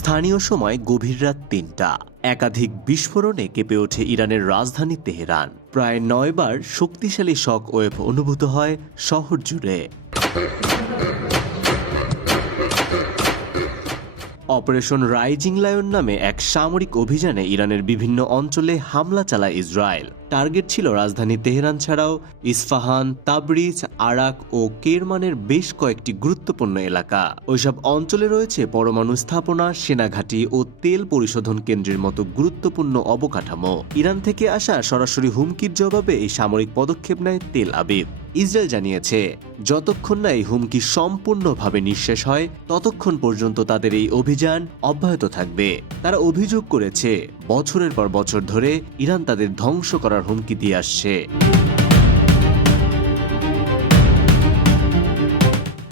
স্থানীয় সময় গভীর রাত তিনটা। একাধিক বিস্ফোরণে কেঁপে ওঠে ইরানের রাজধানী তেহরান। প্রায় নয়বার শক্তিশালী শক ওয়েব অনুভূত হয় শহর জুড়ে। অপারেশন রাইজিং লায়ন নামে এক সামরিক অভিযানে ইরানের বিভিন্ন অঞ্চলে হামলা চালায় ইসরায়েল। টার্গেট ছিল রাজধানী তেহরান ছাড়াও ইস্পাহান তাবরিজ, আরাক ও কেরমানের বেশ কয়েকটি গুরুত্বপূর্ণ এলাকা। ওইসব অঞ্চলে রয়েছে পরমাণু স্থাপনা, সেনাঘাঁটি ও তেল পরিশোধন কেন্দ্রের মতো গুরুত্বপূর্ণ অবকাঠামো। ইরান থেকে আসা সরাসরি হুমকির জবাবে এই সামরিক পদক্ষেপ নেয় তেল আবিব। ইসরায়েল জানিয়েছে, যতক্ষণ না এই হুমকি সম্পূর্ণভাবে নিঃশেষ হয়, ততক্ষণ পর্যন্ত তাদের এই অভিযান অব্যাহত থাকবে। তারা অভিযোগ করেছে, বছরের পর বছর ধরে ইরান তাদের ধ্বংস করার হুমকি দিয়ে আসছে।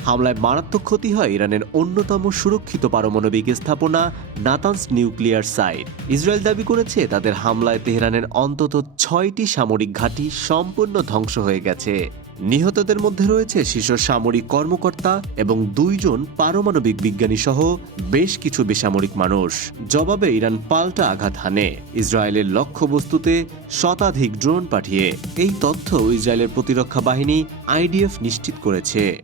হামলায় মারাত্মক ক্ষতি হয় ইরানের অন্যতম সুরক্ষিত পারমাণবিক স্থাপনা নাতানস নিউক্লিয়ার সাইট। ইসরায়েল দাবি করেছে, তাদের হামলায় তেহরানের অন্তত ছয়টি সামরিক ঘাঁটি সম্পূর্ণ ধ্বংস হয়ে গেছে। নিহতদের মধ্যে রয়েছে শীর্ষ সামরিক কর্মকর্তা এবং দুইজন পারমাণবিক বিজ্ঞানী সহ বেশ কিছু বেসামরিক মানুষ। জবাবে ইরান পাল্টা আঘাত হানে। ইসরায়েলের লক্ষ্যবস্তুতে শতাধিক ড্রোন পাঠিয়ে এই তথ্য ইসরায়েলের প্রতিরক্ষা বাহিনী আইডিএফ নিশ্চিত করেছে।